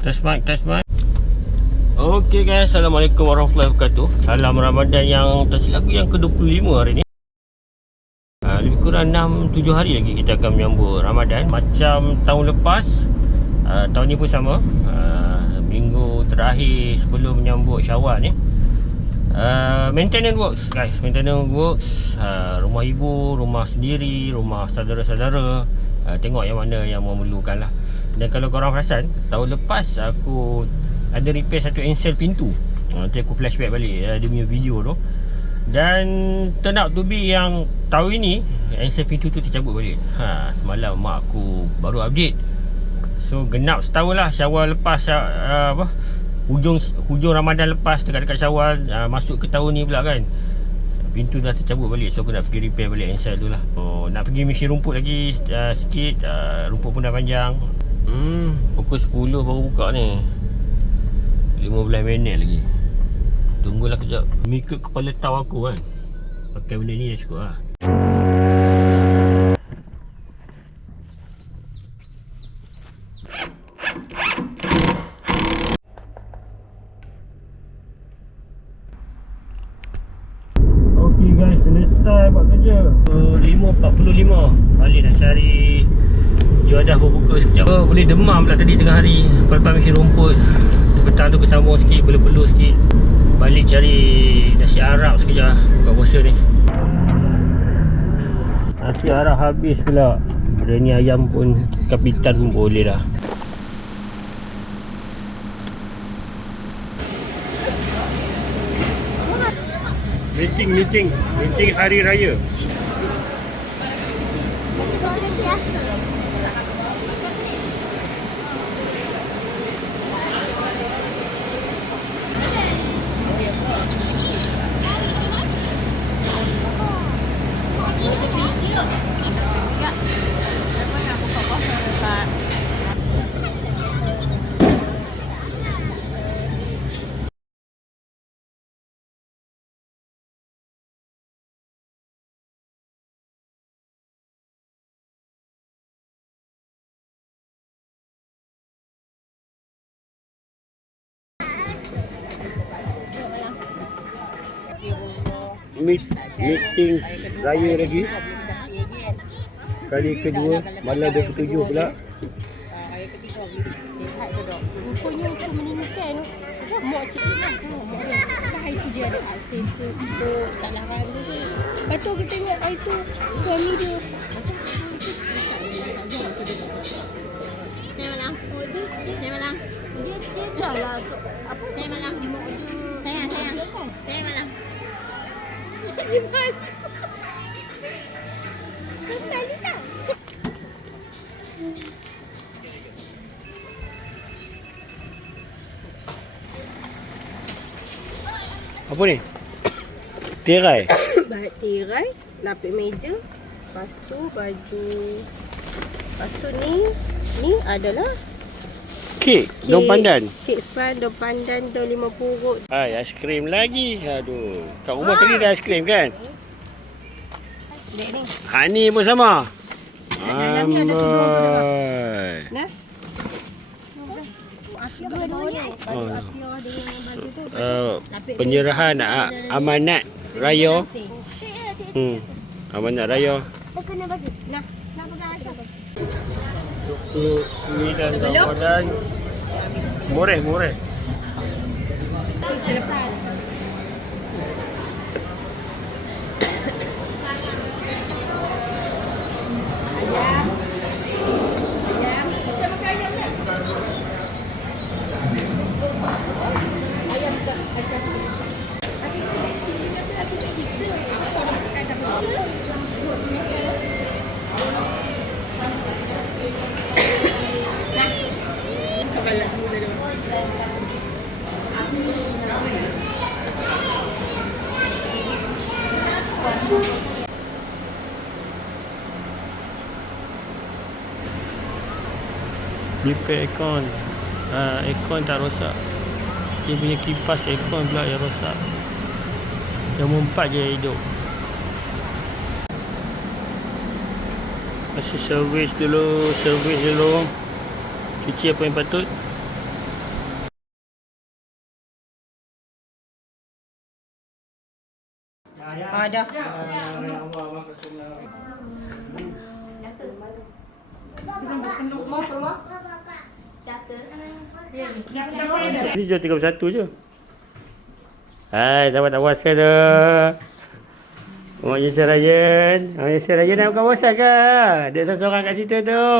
Test mic. Okey guys, Assalamualaikum warahmatullahi wabarakatuh. Salam Ramadan yang tersilap yang ke-25 hari ni. Lebih kurang 6-7 hari lagi kita akan menyambut Ramadan. Macam tahun lepas, tahun ni pun sama. Minggu terakhir sebelum menyambut Syawal ni, maintenance works guys. Maintenance works, rumah ibu, rumah sendiri, rumah saudara-saudara, tengok yang mana yang memerlukan lah. Dan kalau korang perasan, tahun lepas aku ada repair satu encel pintu. Nanti aku flashback balik dia punya video tu. Dan turn out to be yang tahun ini encel pintu tu tercabut balik. Semalam mak aku baru update. So genap setahun lah Syawal lepas, hujung Ramadan lepas, dekat-dekat Syawal, masuk ke tahun ni pula kan, pintu dah tercabut balik. So aku nak pergi repair balik encel tu lah. Nak pergi mesin rumput lagi sikit. Rumput pun dah panjang. Pukul 10 baru buka ni, 15 minit lagi. Tunggulah kejap. Mengikut kepala tahu aku kan, pakai benda ni dah cukup lah. Ok guys, selesai buat kerja 5.45. Balik nak cari juadah berbuka sekejap. Boleh demam pula tadi tengah hari. Lepas mesin rumput petang tu kesambung sikit, peluk-peluk sikit. Balik cari nasi Arab sekejap buka puasa ni. Nasi Arab habis pula. Biryani ayam pun kapitan pun boleh dah. Meeting hari raya. Meeting raya lagi, kali kedua, malam 27 pula. Rupanya untuk meningkat mak cakap dah itu je ada artis tu tak larang tu. Lepas tu kita tengok itu suami dia. Saya malam. Dia dah lah apa? Saya malam. Saya malam. Jimat. Kenal ni tak? Apa ni? Tirai. Bahan tirai, lapik meja. Lepas tu baju. Lepas tu ni adalah Kek daun pandan. Kek span, daun pandan, daun 5 purut. Aiskrim lagi. Aduh. Kat rumah tadi ada aiskrim kan? Dek ni. Hani pun sama. Dalam ni ada tudung tu dah. Nah. Afiah dua-duanya. Baju Afiah dengan baju tu. Penyerahan amanat raya. Amanat raya. Kena bagi. Nah pegang Aisyah. 29 Ramadan. Murah. Selepas. Ayam. Saya makan ayam tak? Ayam tak? Aisyah sikit. Asyik cili kata aku tak gitu. Makan tak apa. Repair aircon. Aircon tak rosak. Dia punya kipas aircon pula yang rosak. Yang 4 je hidup. Masih servis dulu. Cuci apa yang patut. dah. Ni jual 31 je. Hai, sahabat tak puas ke tu? Mak Yusuf Ryan. Mak Yusuf Ryan nak buka bosan ke? Dia seorang kat situ tu.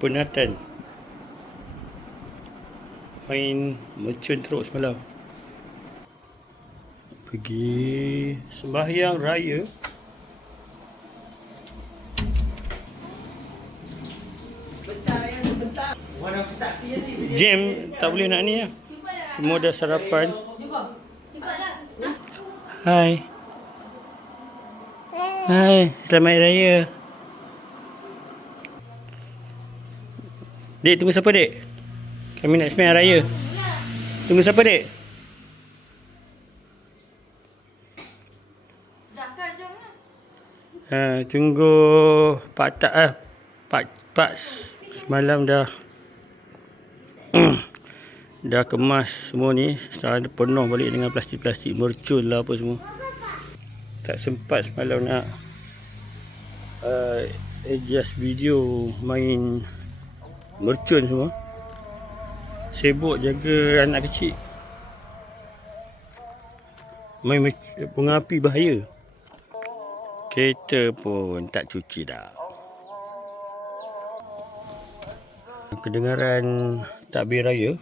Penatan. Main mercun teruk semalam. Pergi sembahyang raya. Jam tak boleh nak ni lah. Semua dah sarapan. Hai. Hai, selamat raya. Dek, tunggu siapa dek? Kami nak sembahyang raya. Tunggu siapa dek? Tunggu Pak Tak lah. Pak semalam dah dah kemas semua ni. Sekarang dia penuh balik dengan plastik-plastik mercun lah apa semua. Tak sempat semalam nak adjust video main mercun semua. Sibuk jaga anak kecil. Main bunga api bahaya. Kereta pun tak cuci dah. Kedengaran takbir raya.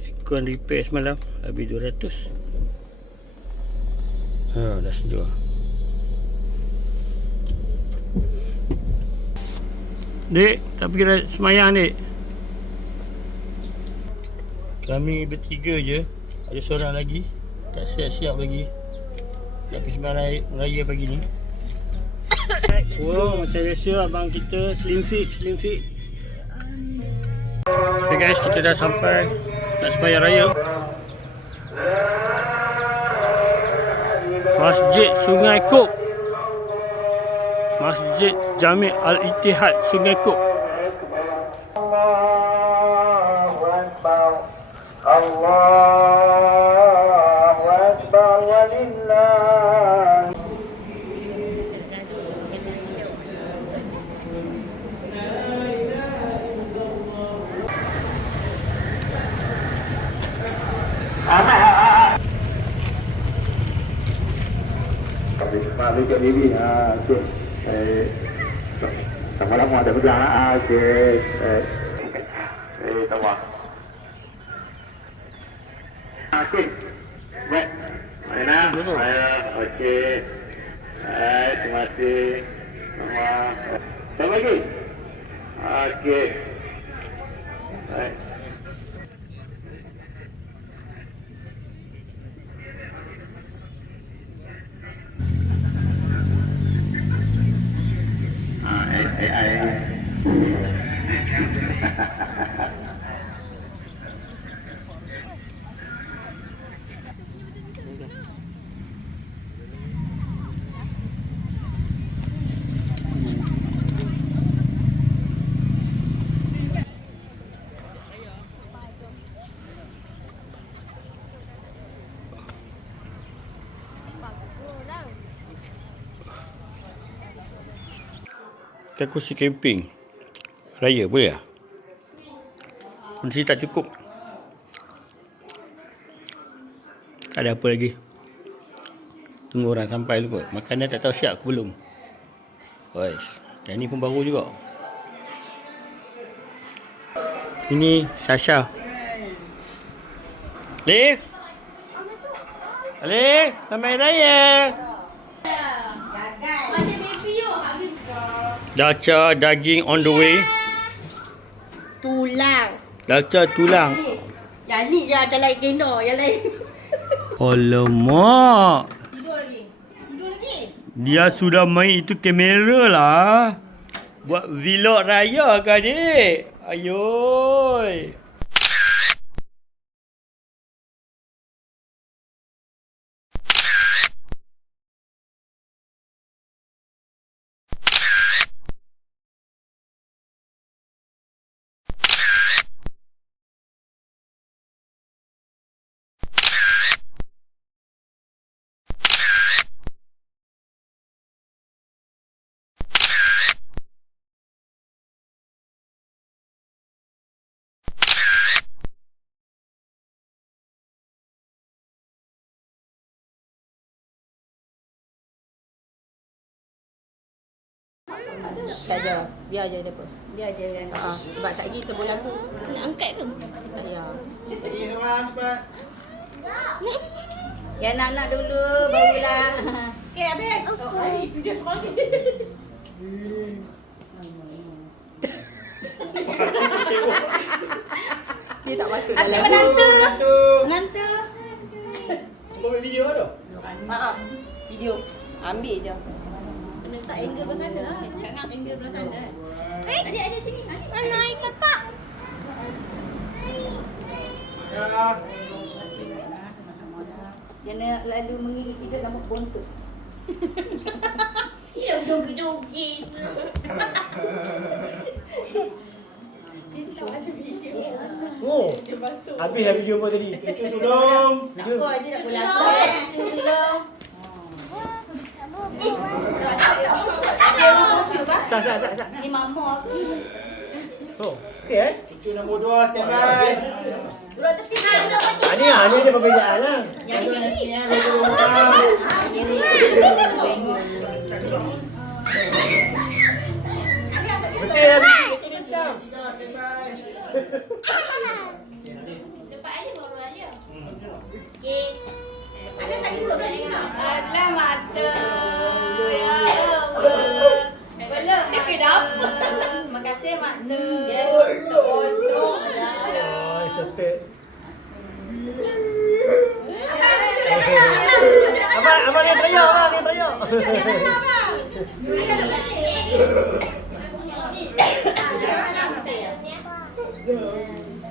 Aircon repair semalam habis 200. Dah sejuk. Dek, tak pergi semayang dek? Kami bertiga je. Ada seorang lagi tak siap-siap lagi. Nak pergi sembahyang raya pagi ni. Wow, macam biasa abang kita slim fit. Okay guys, kita dah sampai nak sembahyang raya. Masjid Sungai Kop. Masjid Jami' Al-Ittihad Sungai Kop. Allahu Akbar walillah. Mari ke diri. Okey. Sama-sama ada berjalan. Okey. Sama. Okey. Baik. Mana? Okey. Baik, terima kasih. Sama. Satu lagi. Okey. Baik. Kita kursi camping raya boleh tak? Kursi tak cukup. Tak ada apa lagi. Tunggu orang sampai tu kot. Makanan tak tahu siap ke belum. Wesh, yang ni pun baru juga. Ini Sasha. Alif. Alif, selamat raya. Daca daging on the way. Tulang. Daca tulang. Yang ni je ada lain kena, yang lain. Alamak. Tidur lagi. Dia sudah main itu kamera lah. Buat vlog raya ke adik? Ayoi. Tak je. Biar je dia pun. Biar je kan. Sebab tak lagi tebul lagu. Nak angkat ke? Tak payah. Lagi semua cepat. Yang nak dulu barulah. Okey, habis. Oh, hari video semua lagi. Dia tak masuk dalam. Menantu. Buat video tu. Maaf. Video. Ambil je. Kena letak angle belah sana lah. Saya cakap angle belah sana. Adik sini. Naik kakak. Ya. Jangan lalu mengingat kita nama bontot. Dia joget-joget. Oh. Habis dah video kau tadi. Cucu sulung. Video. Aku aja nak berlakon. Cucu sulung. Sat. Ni mama aku. Oh. Okey Cucu nombor 2 standby. Duduk tepi. Ini ada perbezaan lah. Yang ni sekian. Betul lah. Ini sedap. Standby. Lepas aja baru aja. Okey. Ada tak dulu tadi kan? Alah mata. Ya Allah. Belum. Dia kena apa? Terima kasih mata. Dia tolong dah. Oh, setek. Abang yang teriak, abang yang teriak.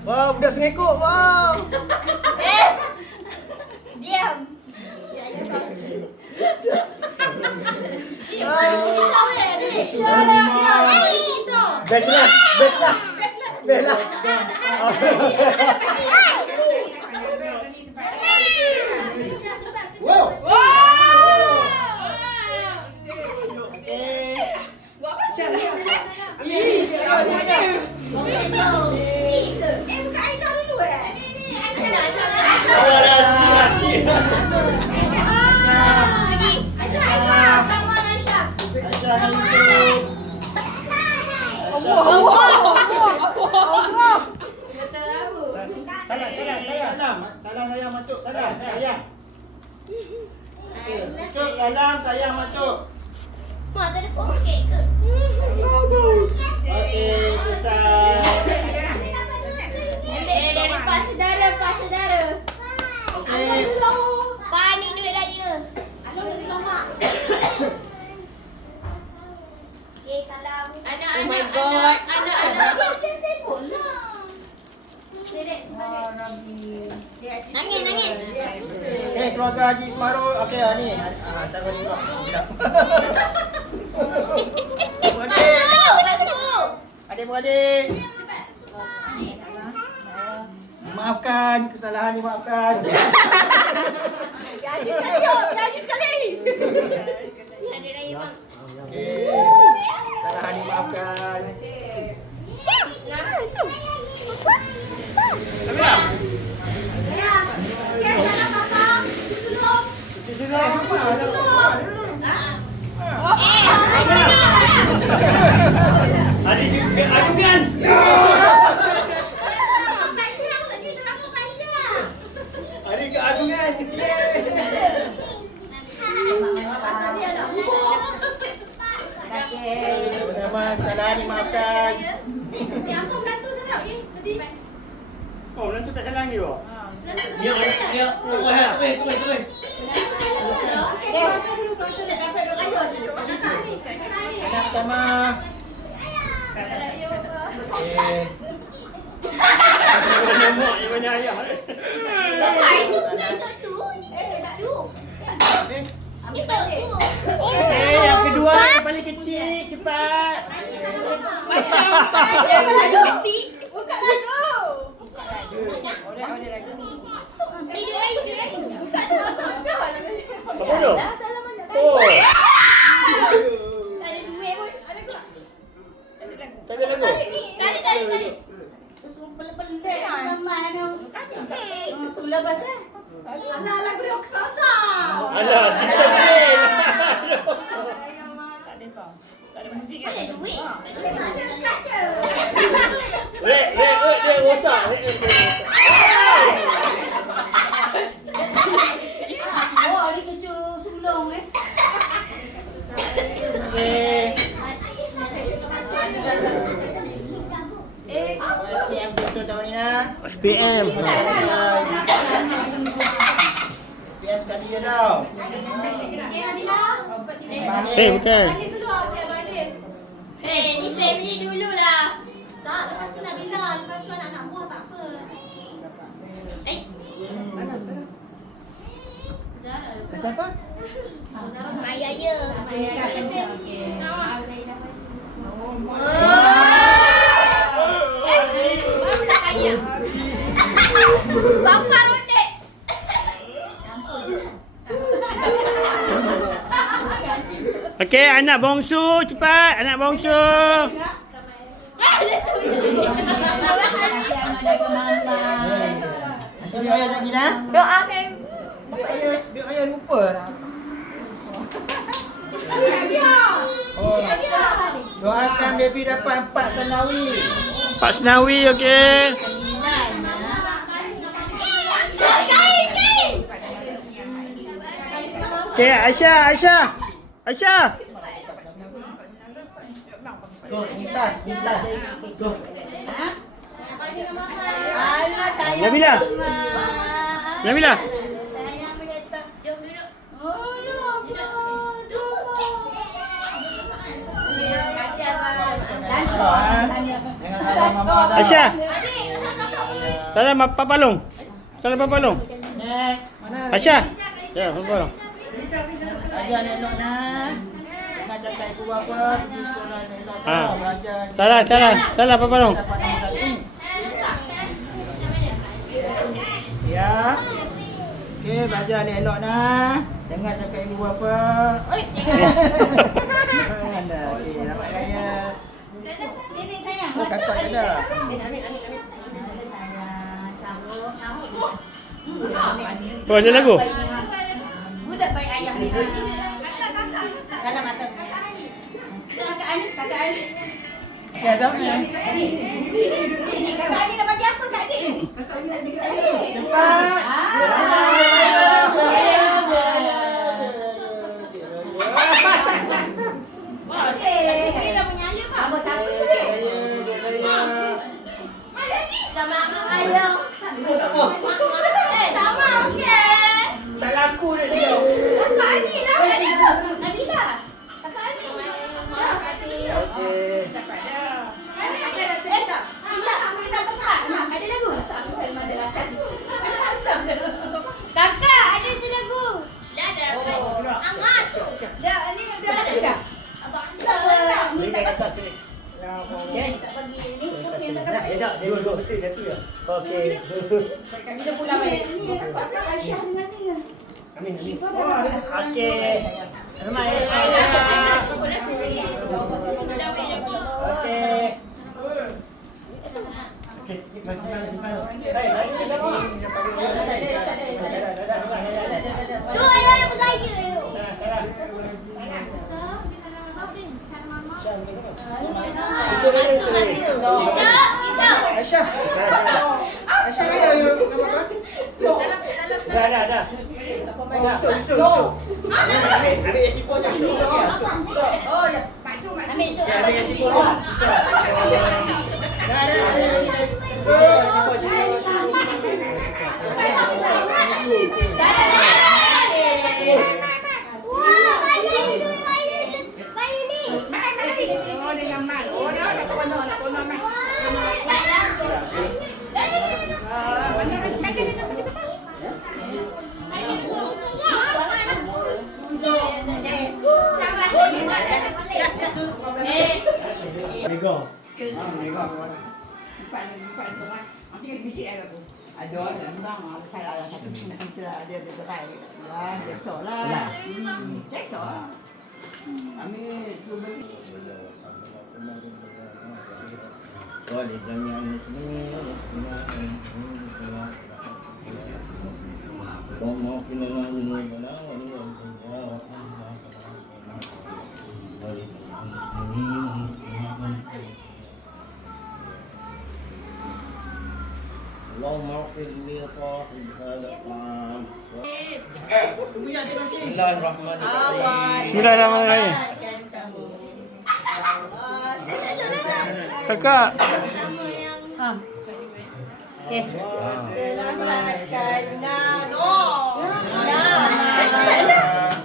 Wah, budak sengekok. Wah. Diam. Best lah. Wow. Bukan Aisyah dulu Ni Aisyah. Pergi. Aisyah. Come on Aisyah. Salam sayang macuk. Salam sayang. Macuk salam sayang macuk. Mak tak ada poket ke? Okey, selesai. Dari Pak Saudara. Okey. Pak ni duit raya. Okay, salam. Anak-anak. Anak-anak. Macam sibuk lah. Dedek sebagai. Nangis. Keluarga Haji Ismail. Okey, ni. Tak boleh juga. Adik-beradik. Maafkan kesalahan dimaafkan. Gaji sekali. Adik raya bang. Okey. Kesalahan dimaafkan. Adukan. Hari keagungan. Sama-sama, kesalahan dimaafkan. Oh, nanti tak salah lagi kau? Ya. Anak pertama. Okey. Nombor yang banyak ayah. Bapak ini untuk tu. Cucu. Itu tu. Yang kedua yang paling kecil, cepat. Macam dia lagi kecil. Buka lagu. Dia rayu. Buka tu. Apa tu? Oh. Tak ada duit pun. Tak ada lagu. Tarik. Pelek teman tu. Tu lepas dah. Alah lagu rock sasa. Alah, sister Jane. Ada duit. Dia rosak. Oh, ni cucu sulung SPM betul tahun ni lah. SPM. SPM sekali je tau. Bukan. Ni family dululah. Tak, lepas tu Nabila, lepas tu anak-anak buah tak apa. Macam apa? Maya. Baru nak kaya. Bapa Rodex. Okey, anak bongsu cepat. Anak bongsu. Duit ayah tak gila? Doakan. Duit ayah lupa dah. Doakan baby dapat 4 senawi. Pak Senawi, okey. Kain. Okey, Aisyah. Go, mintas. Go. Alah, sayang. Nabila. Nabila. Sayang mendatang. Jom duduk. Kasih abang. Dengan abang mama dah. Aisyah. Salam Pak Palong. Next. Mana? Aisyah. Ya, Pak Palong. Ajar elok nak. Jangan cakap ibu bapa. Pergi sekolah elok Ha. tau. Belajar. Salah Pak Palong. Dapat nombor 1. Ya. Okey, belajar elok nak. Jangan cakap ibu bapa. Oi. Mana? Okey, dapat kaya. Sini sayang. Oh, kakak je dah. Oh, ada lagu. Budak baik ayah ni. Dalam mata. Kakak Ali. Ya, tahu ni. Kakak Ali nak bagi apa kat adik? Cepat. Dia dah menyala pak. Abang siapa sikit? Sama abang ayah. Sama okey. Tak laku dia. Kakak Ali lah. Nabila. Kakak Ali. Okey. Sila kakak. Ada lagu? Kakak, ada tu lagu. Dah dapat. Angkat. Dah, ni dah ada dah. Abang Tak Beri kat atas sini. Okey. tak bagi ni. Siapa yang tak Nak, dapat? ya tak? Dua betul satu je. Okey. Kita pulang balik. Ni yang dapat tak Aisyah dengan ni. Amin. Okey. Selamat ya. Okey. Tu ayah yang bergaya. Masuk. Isap. Aisyah. Aisyah ada apa? Dah. Usuk. Ambil resiko je. Oh, ya. Maksud. Ambil tu Ambil abang. resiko. Mega. Allahumma ighfir li khati'an. Bismillahirrahmanirrahim. Bismillahirrahmanirrahim. Kakak. Okey. Selamatkan Nano.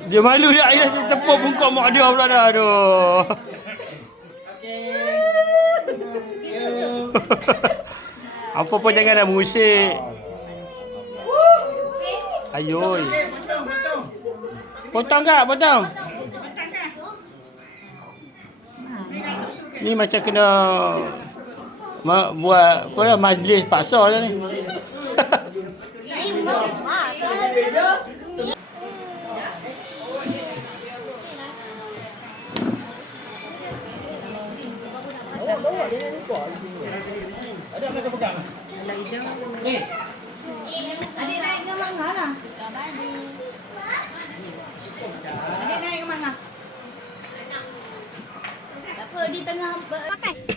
Dia malu dia ayah dia tepuk bungkuk mak dia pula dah. Aduh. Apa pun jangan dah mengusik. Ayoi. Potong kak, potong. Ni macam kena buat apa dah majlis paksa je ni. Ada mana kau pegang? Ni. Adik naik ke mana lah? Adik naik ke mana? Tak apa, di tengah pakai.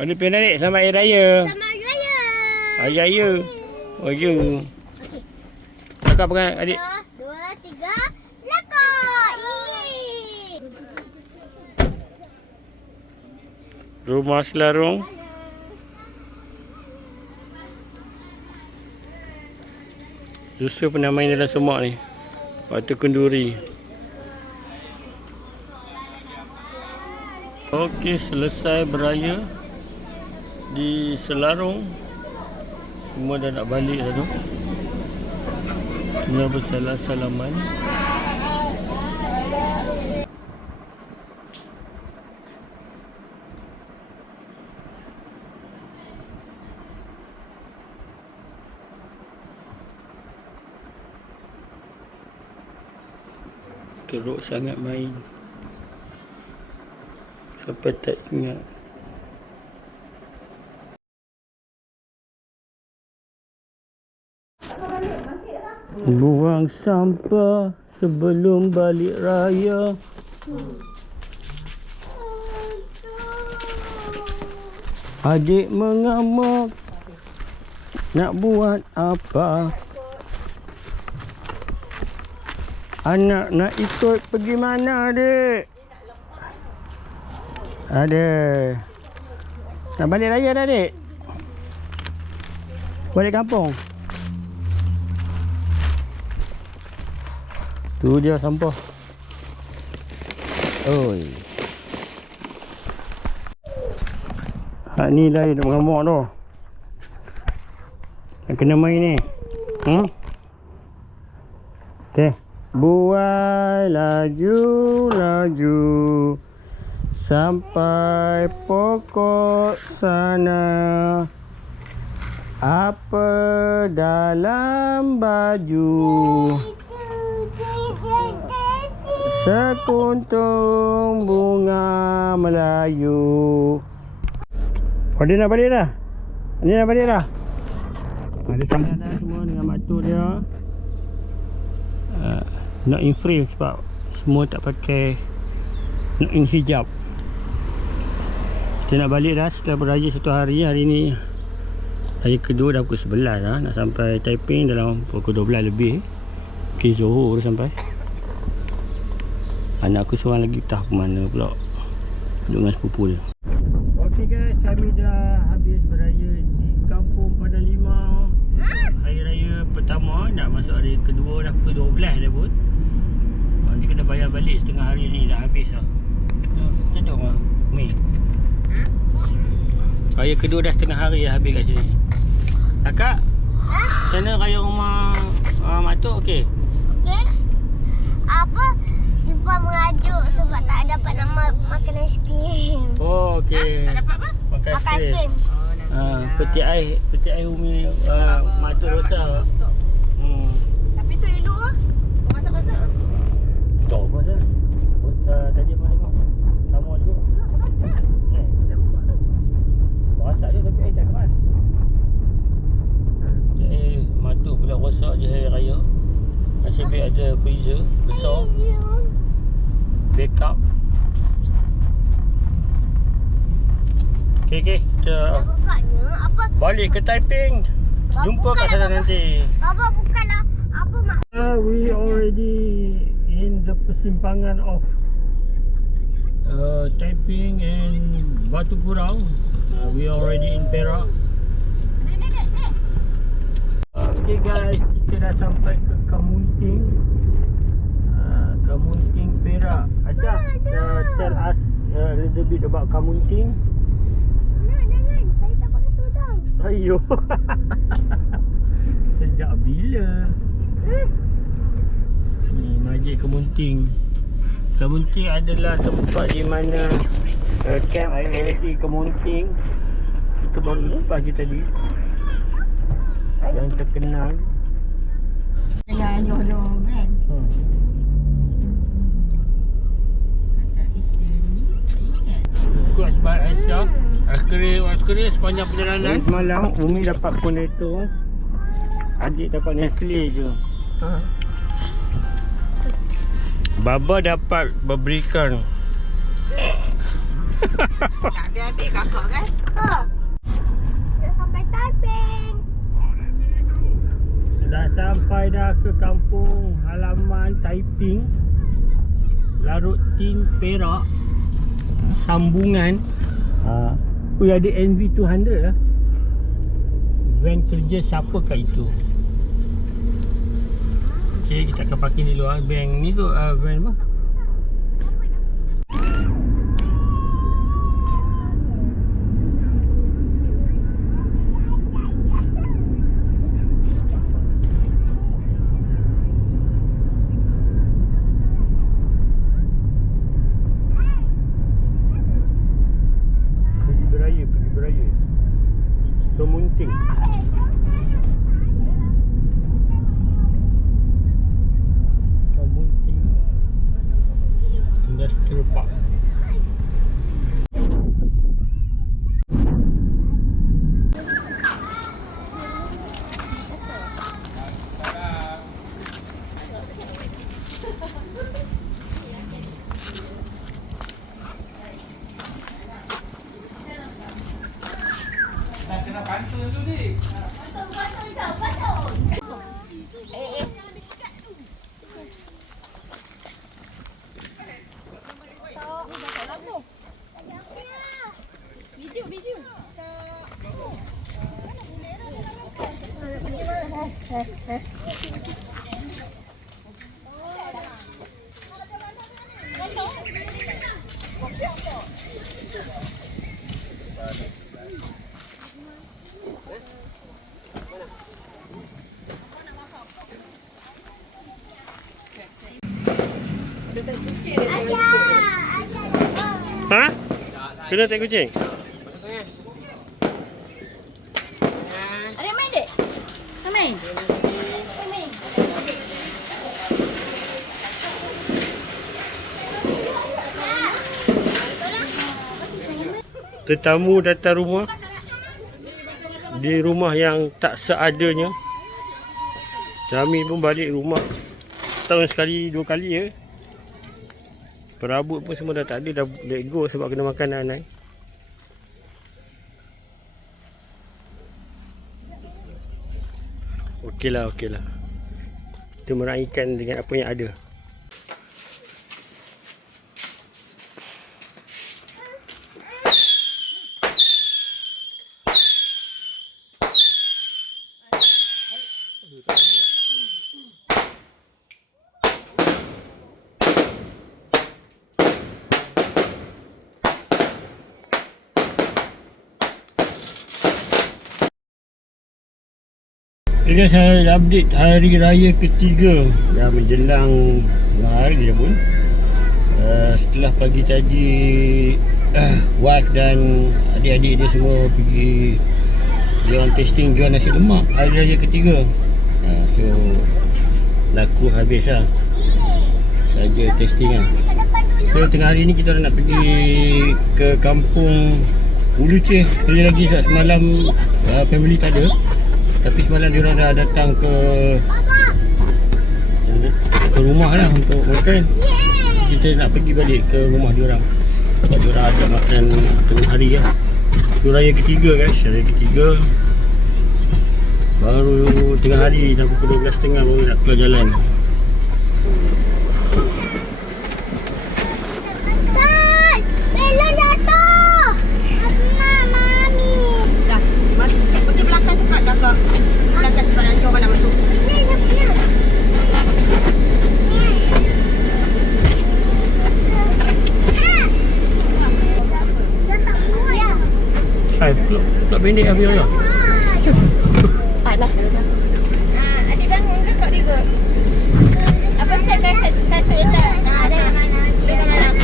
Ada pian adik, selamat Hari Raya. Selamat Hari Raya. Hari Raya. Oh ya. Kakak pegang adik. 1, 2, 3. Lekor. Rumah Selarong. Yusuf pernah main dalam semak ni. Waktu kenduri. Okey, selesai beraya di Selarong. Semua dah nak balik dah tu. Tinggal bersalam-salaman. Teruk sangat main. Sampai tak ingat. Buang sampah sebelum balik raya. Adik mengamuk. Nak buat apa? Anak nak ikut pergi mana, adik? Ada. Nak balik raya dah, adik? Balik kampung? Tu dia sampah. Oi. Hak ni lah dia nak mengamuk tu. Yang kena main ni. Okey. Buai laju-laju sampai pokok sana. Apa dalam baju? Sekuntum bunga Melayu. Oh, dia nak balik dah? Dia nak balik dah? Dia sangat dah semua dengan mak tu dia. Not in frame sebab semua tak pakai not in hijab. Kita nak balik dah setelah beraya satu hari. Hari ni hari kedua dah pukul 11 dah. Nak sampai Taiping dalam pukul 12 lebih. Mungkin Johor dah sampai. Anak aku seorang lagi entah ke mana pula. Duduk dengan sepupu dia. Okey guys, kami dah habis beraya di Kampung Padang Limau. Hari raya pertama, nak masuk hari kedua dah pukul 12 dah pun. Nanti kena bayar balik setengah hari ni dah habis dah. Sedap lah Mi. Raya kedua dah setengah hari dah habis kat sini. Kakak, macam mana raya rumah mak tok okey? Okey. Apa? Sifat mengajuk sebab tak dapat nak makan aiskrim. Oh okey. Tak dapat apa? Makan Makan aiskrim. aiskrim. Peti air Umi mak tok rosak. Tapi tu elok ah. Masak-masak. Tahu apa dah. Tadi mana tengok. Sama juga. Masak je tapi air tak keras. Matuk pula rosak je hari raya. Nasib baik ada freezer besar. Backup. Okay. kita balik ke Taiping. Jumpa kat sana nanti. Bapa bukanlah apa mak. We already in the persimpangan of Taiping and Batu Kurau. We already in Perak. Okay guys, kita dah sampai ke Kamunting. Kamunting Perak. Asya, tell us a little bit about Kamunting. Jangan, saya tak pakai tudung. Ayo. Sejak bila? Ni Masjid Kamunting. Kamunting adalah tempat di mana camp ISC Kamunting. Kita baru pagi tadi. Yang terkenal. Jangan jodoh kan. Kuat sebab Aisyah. Akhirnya sepanjang perjalanan semalam Umi dapat Cornetto. Adik dapat Nestle je. Baba dapat Berikan. Tak habis-habis kakak kan? Dah sampai Taiping. Dah sampai dah ke kampung halaman Taiping, Larut Tin Perak. Sambungan. Ada NV200 lah. Van kerja siapakah itu? Okay, kita akan parking di luar. Bank ni tu van apa? Pergi beraya. Kemunting. Kemunting Industrial Park. Ha? Kena tak kucing? Ada main dek? Main? Tetamu datang rumah, di rumah yang tak seadanya. Kami pun balik rumah tahun sekali, 2 kali ya. Perabot pun semua dah tak ada, dah let go sebab kena makanan kan. Okeylah. Kita meraihkan dengan apa yang ada. Okay guys, saya update hari raya ketiga. Dah menjelang 2 hari dah pun. Setelah pagi tadi Wak dan adik-adik dia semua pergi diorang testing jual nasi lemak hari raya ketiga. So laku habis lah. Saja testing lah. So tengah hari ni kita nak pergi ke kampung Uluceh sekali lagi sebab semalam family tak ada. Tapi semalam diorang dah datang ke rumah lah untuk makan. Kita nak pergi balik ke rumah diorang sebab diorang ada makan tengah hari lah. Itu raya ketiga guys, raya ketiga. Baru tengah hari dah pukul 12.30 baru nak keluar jalan. Belon jatuh. Mami. Dah, pergi belakang cepat kakak. Belakang cepat nanti orang nak masuk. Ini siapanya? Dia tak kuat ya. Hai, tak pendek habis ya. Alah. Adik bangun ke kau tiba? Apa set kasut letak? Ada mana? Dekat malam.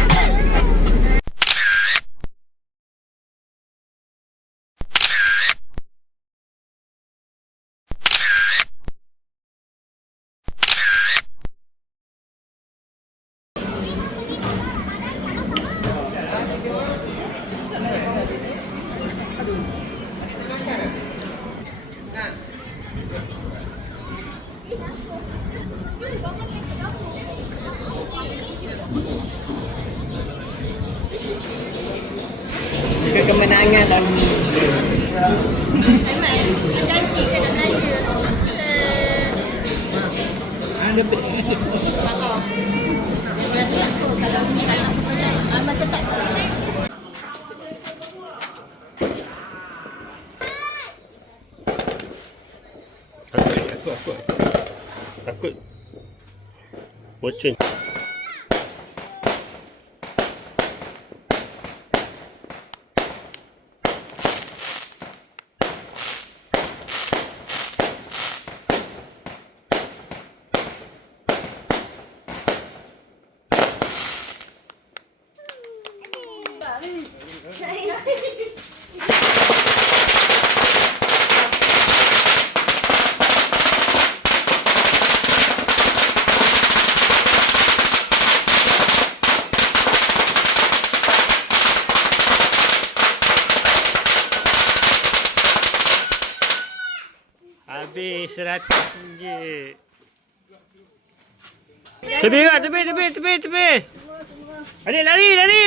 Kemenangan dah. Janji ke nak belanja? Ada Kalau Amat tetap tu. Takut. Bocor. Habis RM100. Tepi kak, tepi. Adik lari. Lari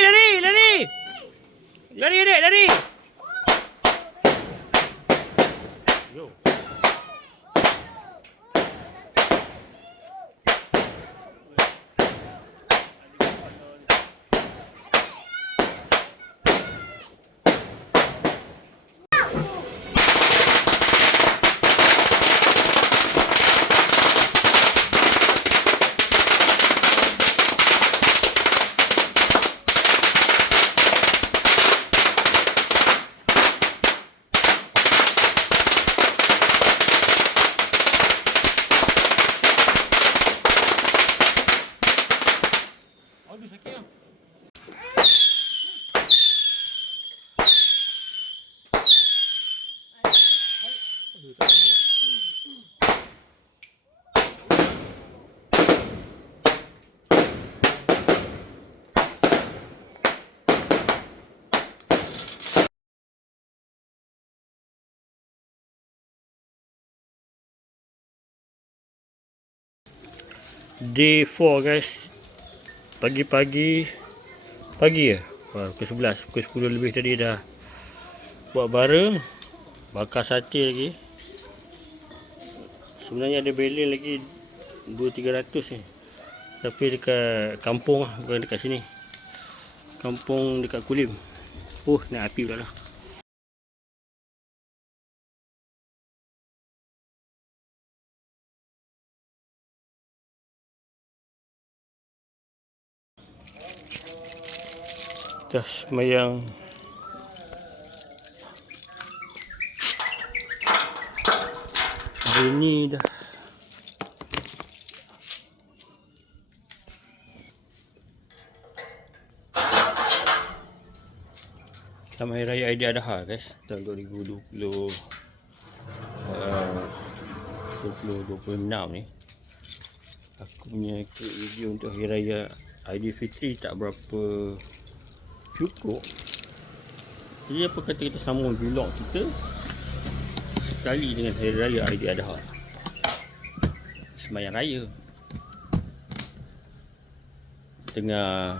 adik, lari. Yo. Day 4 guys. Pagi ya. Pukul 11, pukul 10 lebih tadi dah buat bara, bakar sate lagi. Sebenarnya ada belen lagi 200-300 ni. Tapi dekat kampung lah, bukan dekat sini. Kampung dekat Kulim. Nak api pula lah. Dah semayang. Hari ni dah Selamat Hari Raya Aidiladha guys, tahun 2026 ni. Aku punya video untuk Hari Raya Aidilfitri tak berapa cukup. Jadi apa kata kita sambung vlog kita sekali dengan Hari Raya Aidiladha, Sembahyang Raya, tengah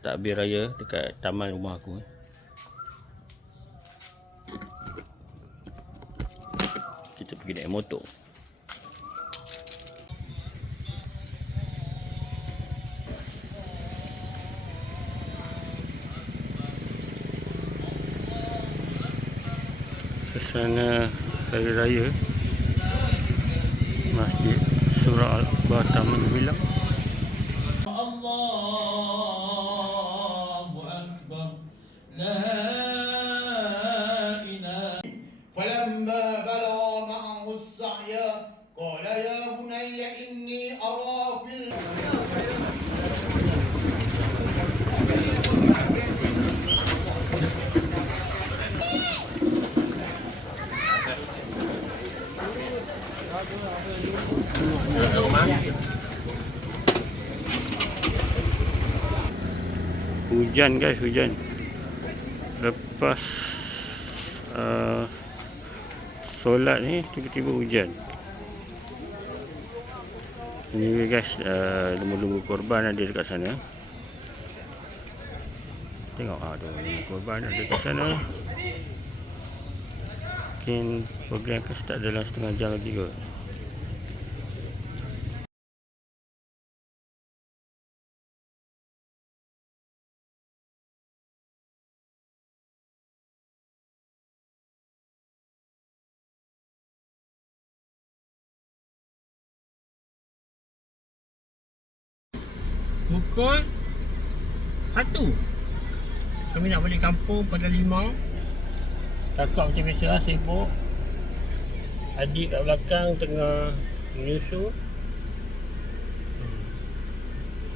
takbir raya dekat taman rumah aku. pergi naik motor. Suasana hari raya Masjid Surah Al-Batam Bilang. Allahu Akbar. La ilaha. Falamma balagha ma'ahu as-sa'ya qala ya bunayya inni ara fil Hujan guys, hujan. Lepas solat ni tiba-tiba hujan. Anyway guys, lembu-lembu korban ada dekat sana. Tengok tu lembu korban ada dekat sana. Mungkin program akan start dalam setengah jam lagi kot. Pukul 1 kami nak balik kampung pada 5. Kakak macam biasa lah, sibuk. Adik kat belakang tengah menyusu.